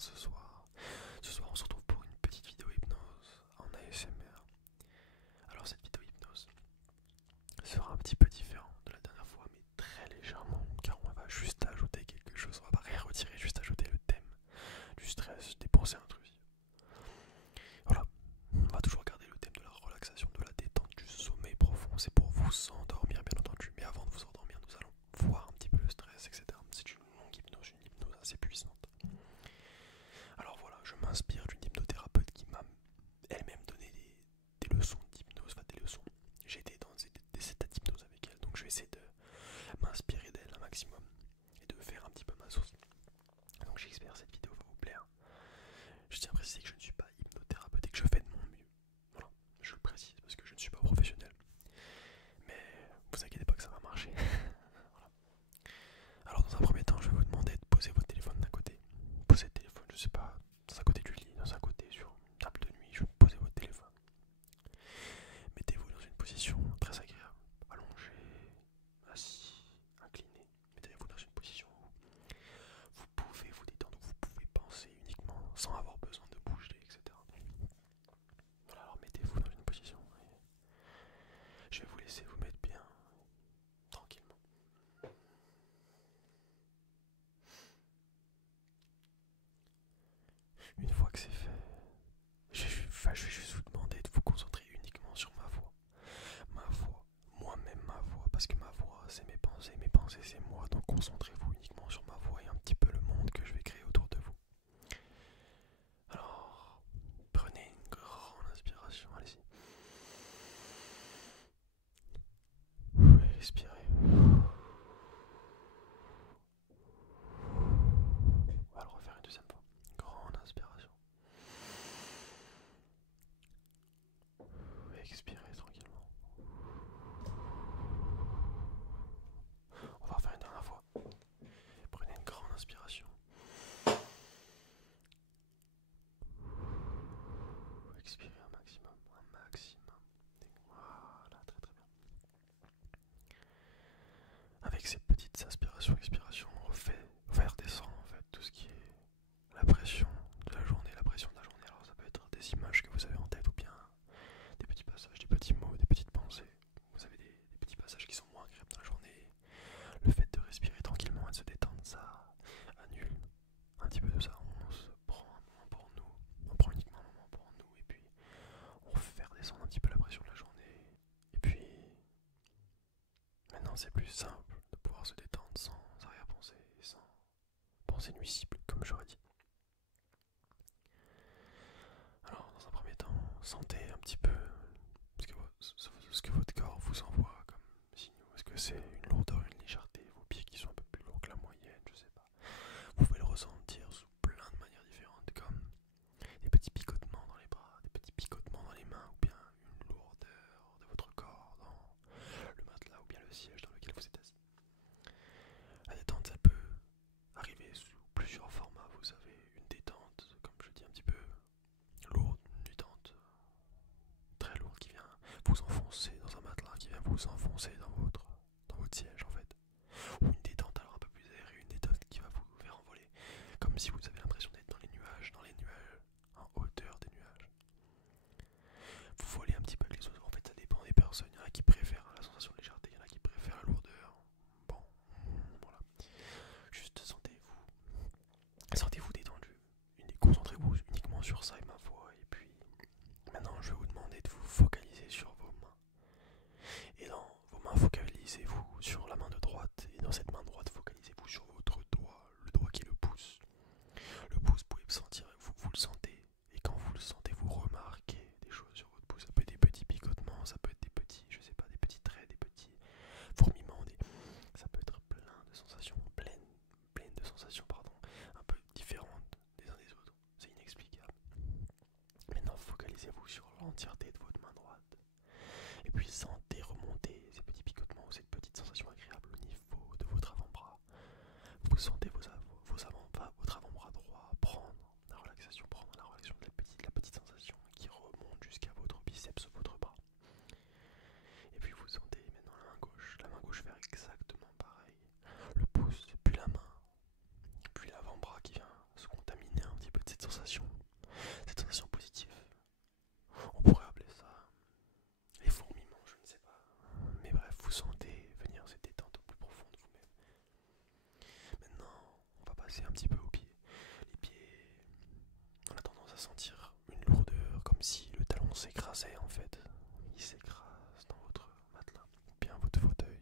ce soir. Ce soir, on se retrouve pour une petite vidéo hypnose en ASMR. Alors, cette vidéo hypnose sera un petit peu différente de la dernière fois, mais très légèrement, car on va juste ajouter quelque chose. On va pas rien retirer, juste ajouter le thème du stress, des pensées intrusives. Voilà, on va toujours garder le thème de la relaxation, de la détente, du sommeil profond. C'est pour vous endormir, bien entendu. Mais avant de vous endormir, nous allons voir un petit peu le stress, etc. C'est une longue hypnose, une hypnose assez puissante. Alors voilà, je m'inspire d'une hypnothérapeute qui m'a elle-même donné des leçons d'hypnose, enfin des leçons. J'ai été dans des états d'hypnose avec elle, donc je vais essayer de m'inspirer d'elle un maximum et de faire un petit peu ma sauce. Donc j'espère que cette vidéo va vous plaire. Je tiens à préciser que je ne suis pas hypnothérapeute et que je fais de mon mieux. Voilà, je le précise parce que je ne suis pas professionnel. Mais vous inquiétez pas que ça va marcher. Voilà. Alors dans un premier temps, je vais vous demander de poser votre téléphone d'un côté. Posez le téléphone, je sais pas, dans un côté du lit, dans un côté sur une table de nuit, je vais poser votre téléphone. Mettez-vous dans une position très agréable, allongé, assis, incliné. Mettez-vous dans une position où vous pouvez vous détendre, vous pouvez penser uniquement sans avoir besoin de bouger, etc. Voilà, alors mettez-vous dans une position et je vais vous laisser vous mettre bien, tranquillement. Une fois que c'est fait, je vais juste vous demander de vous concentrer uniquement sur ma voix. Ma voix, moi-même ma voix, parce que ma voix c'est mes pensées c'est moi, donc concentrez-vous uniquement sur ma voix et un petit peu le monde que je vais créer autour de vous. Alors, prenez une grande inspiration, allez-y. Expirez. On va le refaire une deuxième fois. Grande inspiration. Expirez tranquillement. On va refaire une dernière fois. Prenez une grande inspiration. Expirez un maximum, un maximum. Voilà, très très bien. Avec ces petites aspirations, expirations, on va redescendre en fait tout ce qui est la pression de la journée, la pression de la journée. Alors ça peut être des images que vous avez en tête ou bien des petits passages, des petits mots, des petites pensées. Vous avez des petits passages qui sont moins agréables dans la journée. Le fait de respirer tranquillement et de se détendre, ça annule un petit peu de ça. On se prend un moment pour nous, on prend uniquement un moment pour nous et puis on fait redescendre un petit peu la pression de la journée. Et puis maintenant c'est plus simple de pouvoir se détendre sans arrière-pensée et sans pensée nuisible comme j'aurais dit. Alors dans un premier temps, sentez un petit peu ce que votre corps vous envoie comme signaux. Est-ce que c'est une lourdeur, une légèreté, vos pieds qui sont un peu plus lourds que la moyenne, je sais pas. Vous pouvez le ressentir sous plein de manières différentes, comme des petits picotements dans les bras, des petits picotements dans les mains, ou bien une lourdeur de votre corps dans le matelas ou bien le siège dans lequel vous êtes assis. La détente, ça peut arriver sous plusieurs formats. Vous avez une détente, comme je dis, un petit peu lourde, une détente très lourde qui vient vous enfoncer dans un matelas, qui vient vous enfoncer dans votre siège en fait. Ou une détente alors un peu plus aérée, une détente qui va vous faire envoler, comme si vous avez l'impression d'être dans les nuages, en hauteur des nuages. Vous volez un petit peu avec les oiseaux, en fait ça dépend des personnes, il y en a qui préfèrent la sensation de légèreté, il y en a qui préfèrent la lourdeur. Bon, voilà. Juste sentez-vous détendu, concentrez-vous uniquement sur ça et ma voix, et puis maintenant je vais vous demander de vous focaliser sur vos mains. Et dans vos mains, passer un petit peu aux pieds. Les pieds, on a tendance à sentir une lourdeur, comme si le talon s'écrasait en fait. Il s'écrase dans votre matelas, ou bien votre fauteuil.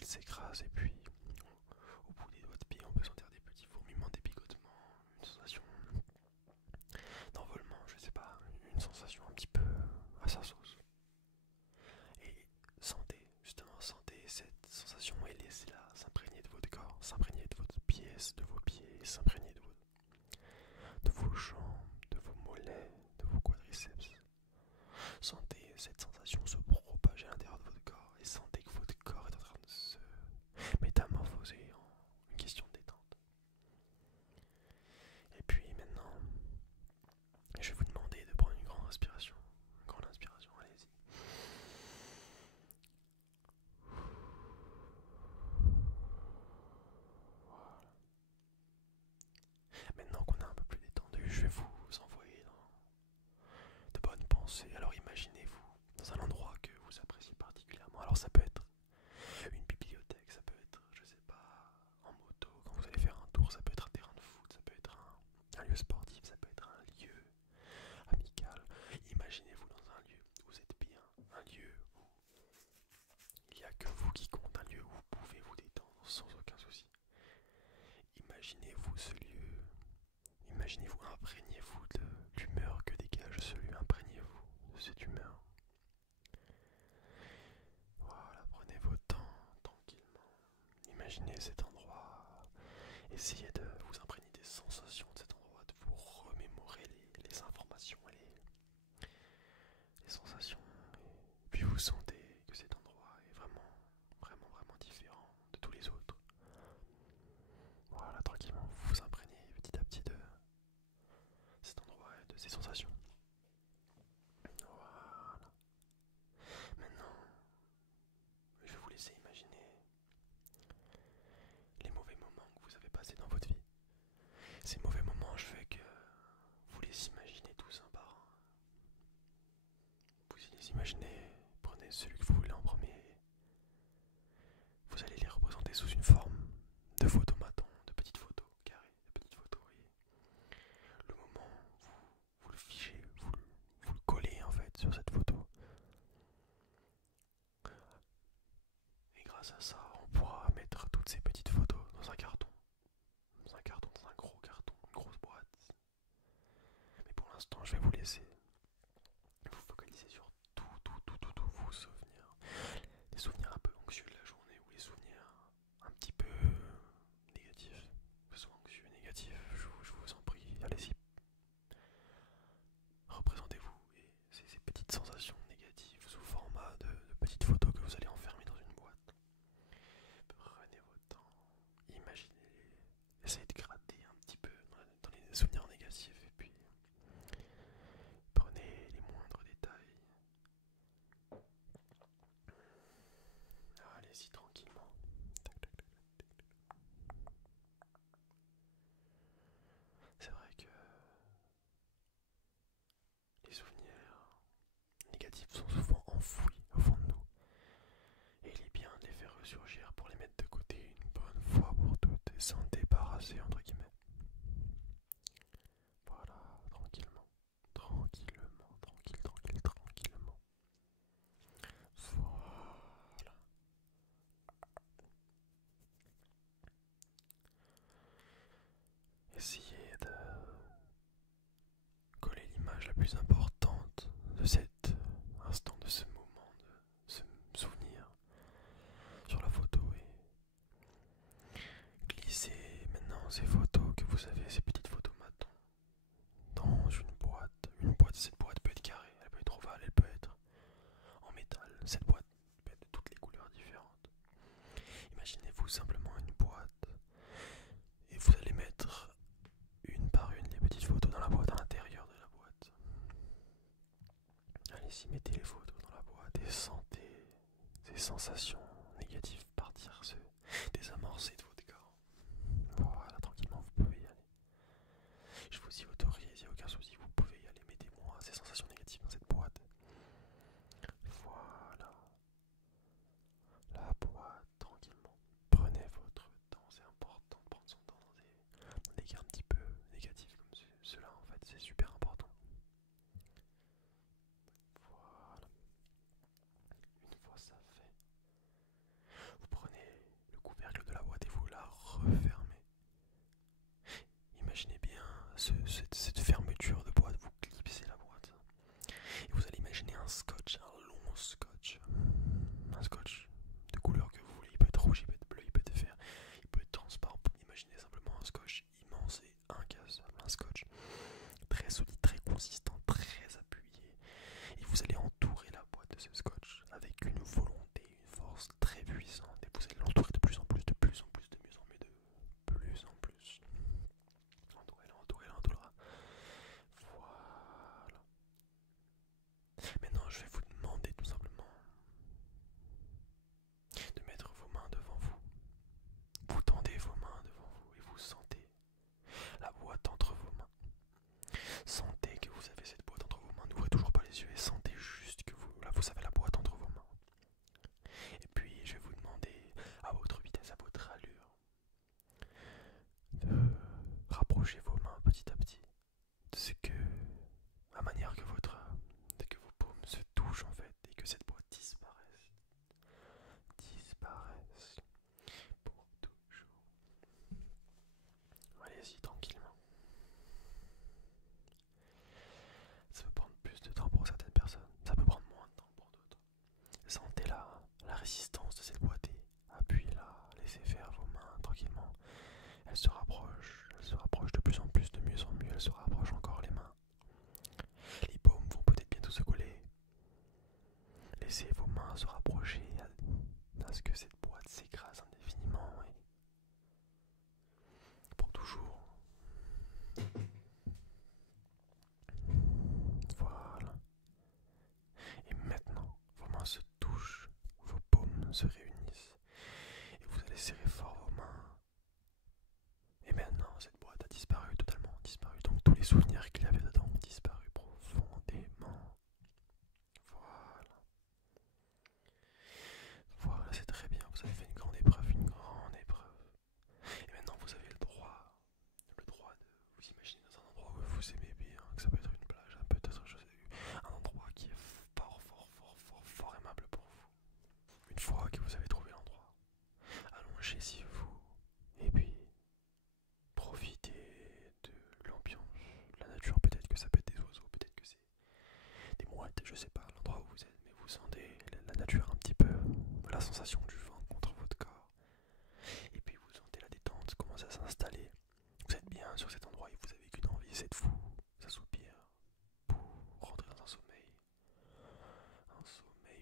Il s'écrase et puis au bout des doigts de pied, on peut sentir des petits fourmillements, des picotements, une sensation d'envolement, je sais pas, une sensation un petit peu à sa sauce. Et justement, sentez cette sensation et laissez-la s'imprégner de votre corps, s'imprégner de votre pièce, de vos pieds, s'imprégner de vos jambes, de vos mollets, de vos quadriceps. Sentez cette sensation se propager à l'intérieur de votre corps et sentez que votre corps est en train de se métamorphoser en une question de détente. Et puis maintenant, je vais vous demander de prendre une grande inspiration. Une grande inspiration, allez-y. Maintenant qu'on est un peu plus détendu, je vais vous envoyer de bonnes pensées. Alors imaginez-vous dans un endroit que vous appréciez particulièrement. Alors ça peut être une bibliothèque, ça peut être, je sais pas, en moto, quand vous allez faire un tour, ça peut être un terrain de foot, ça peut être un lieu sportif, ça peut être un lieu amical. Imaginez-vous dans un lieu où vous êtes bien, un lieu où il n'y a que vous qui compte, un lieu où vous pouvez vous détendre sans aucun souci. Imaginez-vous ce lieu, imaginez-vous, imprégnez-vous de l'humeur que dégage ce lieu, imprégnez-vous de cette humeur. Voilà, prenez votre temps tranquillement. Imaginez cet endroit, essayez de vous imprégner des sensations de cet endroit, de vous remémorer les informations et les sensations. Et puis vous sentez que cet endroit est vraiment, vraiment, vraiment différent de tous les autres. Voilà, tranquillement, vous vous imprégnez petit à petit de cet endroit et de ces sensations. Voilà. Maintenant, je vais vous laisser imaginer les mauvais moments que vous avez passés dans votre vie. Ces mauvais moments, je veux que vous les imaginez tous un par un. Vous les imaginez, prenez celui que vous voulez en premier. Vous allez les représenter sous une forme de photomaton, de petites photos carrées, de petites photos. Et le moment, vous le fichez, vous le collez en fait sur cette photo. Et grâce à ça, on pourra mettre toutes ces petites photos dans un carton. Dans un carton, dans un gros carton, une grosse boîte. Mais pour l'instant, je vais vous laisser vous focaliser sur tous vos souvenirs. Les souvenirs un peu anxieux de la journée ou les souvenirs un petit peu négatifs. Que ce soit anxieux ou négatif, je vous en prie, allez-y. Représentez-vous et ces petites sensations négatives sous format de petites photos que vous allez enfermer dans une boîte. Prenez votre temps, imaginez-les, essayez de gratter un petit peu dans les souvenirs négatifs et puis prenez les moindres détails. Allez-y tranquillement. C'est vrai que les souvenirs négatifs sont souvent enfouis au fond de nous. Et il est bien de les faire ressurgir pour les mettre de côté une bonne fois pour toutes et s'en débarrasser entre guillemets. Voilà, tranquillement. Tranquillement, tranquillement. Voilà. Essayez de coller l'image la plus importante de cet instant, de ce moment, de ce souvenir sur la photo et glissez maintenant ces photos que vous avez, ces petites photos matons, dans une boîte. Cette boîte peut être carrée, elle peut être ovale, elle peut être en métal. Cette boîte peut être de toutes les couleurs différentes. Imaginez-vous simplement une boîte et vous allez mettre une par une les petites photos dans la boîte, à l'intérieur de la boîte. Allez-y, mettez les photos dans la boîte et sentez ces sensations négatives partir, se désamorcer de votre corps. Voilà, tranquillement, vous pouvez y aller. Je vous y autorise, il n'y a aucun souci, vous pouvez y aller. Mettez-moi ces sensations négatives dans cette boîte. Voilà. La boîte, tranquillement. Prenez votre temps, c'est important de prendre son temps dans petit à petit. C'est que, à manière que que vos paumes se touchent en fait, et que cette boîte disparaisse pour toujours. Allez-y tranquillement. Ça peut prendre plus de temps pour certaines personnes, ça peut prendre moins de temps pour d'autres. Sentez la résistance de cette boîte et appuyez-la, laissez faire vos mains tranquillement. Elle se rapproche de plus en plus, de mieux en mieux, elle se rapproche encore les mains. Les paumes vont peut-être bientôt se coller. Laissez vos mains se rapprocher à ce que cette boîte s'écrase indéfiniment et pour toujours. Voilà. Et maintenant, vos mains se touchent, vos paumes se réunissent et vous allez serrer fort vos mains. Et maintenant, cette boîte a disparu, totalement disparu. Donc tous les souvenirs qu'il y avait dedans ont disparu profondément. Voilà. Voilà, c'est très bien. Vous avez fait une grande épreuve, une grande épreuve. Et maintenant, vous avez le droit de vous imaginer dans un endroit où vous aimez bien, que ça peut être une plage, peut-être un endroit qui est fort aimable pour vous. Une fois que vous avez trouvé l'endroit, allongez-y vous, et puis profitez de l'ambiance, la nature. Peut-être que ça peut être des oiseaux, peut-être que c'est des mouettes, je sais pas l'endroit où vous êtes, mais vous sentez la nature un petit peu, la sensation du vent contre votre corps. Et puis vous sentez la détente commencer à s'installer. Vous êtes bien sur cet endroit et vous avez qu'une envie, c'est de vous assoupir pour rentrer dans un sommeil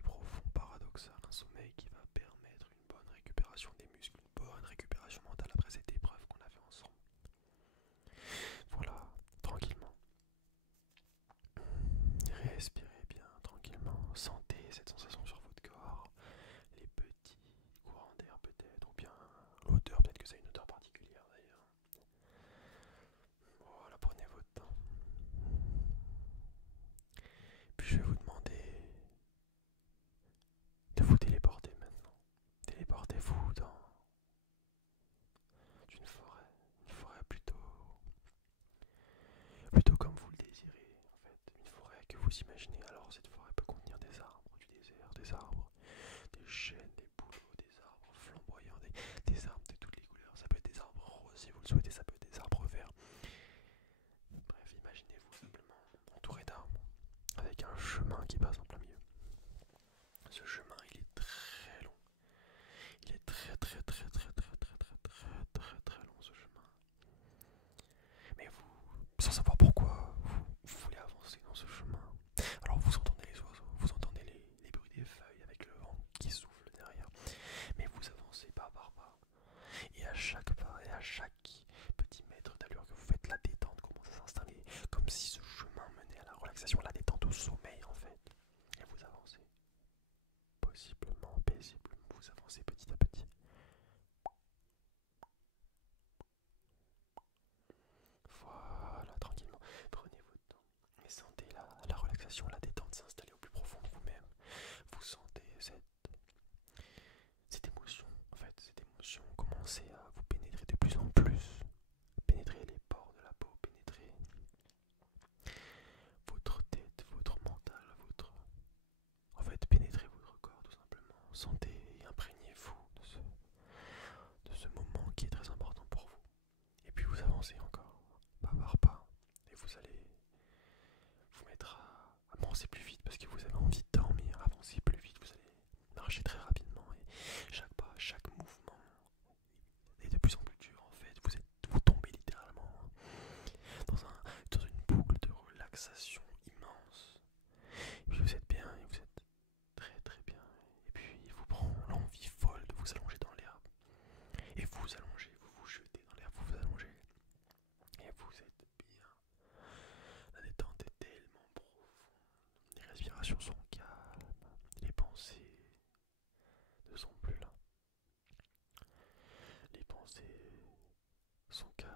profond, paradoxal, un sommeil qui va permettre une bonne récupération des muscles, une bonne récupération mentale après cette épreuve qu'on a fait ensemble. Voilà, tranquillement. Respirez bien, tranquillement. Sentez cette sensation sur votre corps, les petits courants d'air peut-être, ou bien l'odeur, peut-être que ça a une odeur particulière d'ailleurs. Voilà, prenez votre temps. Puis je vais vous demander de vous téléporter maintenant. Téléportez-vous dans une forêt plutôt comme vous le désirez, en fait, une forêt que vous imaginez. Alors cette forêt peut contenir des arbres du désert, des arbres, des chênes, des bouleaux, des arbres flamboyants, des arbres de toutes les couleurs. Ça peut être des arbres roses si vous le souhaitez, ça peut être des arbres verts. Bref, imaginez-vous simplement entouré d'arbres, avec un chemin qui passe en plein milieu. Ce chemin, il est très long. Il est très long ce chemin. Mais vous, sans savoir pourquoi, vous voulez avancer dans ce chemin. Alors vous entendez les oiseaux, vous entendez les bruits des feuilles avec le vent qui souffle derrière. Mais vous avancez pas par pas. Et à chaque pas et à chaque petit mètre d'allure que vous faites, la détente commence à s'installer. Comme si ce chemin menait à la relaxation, la détente, au sommeil en fait. Et vous avancez. Possiblement, paisiblement, vous avancez petit à petit. Voilà, tranquillement. Prenez votre temps et sentez la relaxation, la détente s'installer au plus profond de vous-même. Vous sentez cette émotion, en fait, cette émotion commencer à vous pénétrer de plus en plus. Pénétrer les pores de la peau, pénétrer votre tête, votre mental, en fait, pénétrer votre corps tout simplement. Sentez et imprégnez-vous de ce moment qui est très important pour vous. Et puis vous avancez encore, pas par pas, et vous allez vous mettre à avancer plus vite parce que vous avez envie de dormir. Avancez plus vite, vous allez marcher très rapidement et chaque pas, chaque mouvement est de plus en plus dur en fait. Vous tombez littéralement dans une boucle de relaxation immense. Et puis vous êtes bien et vous êtes très bien. Et puis il vous prend l'envie folle de vous allonger dans l'herbe. Et vous allongez, vous vous jetez dans l'herbe, vous vous allongez. Et vous êtes bien. La détente est tellement profonde. Les respirations sont calmes. Les pensées ne sont plus là. Les pensées sont calmes.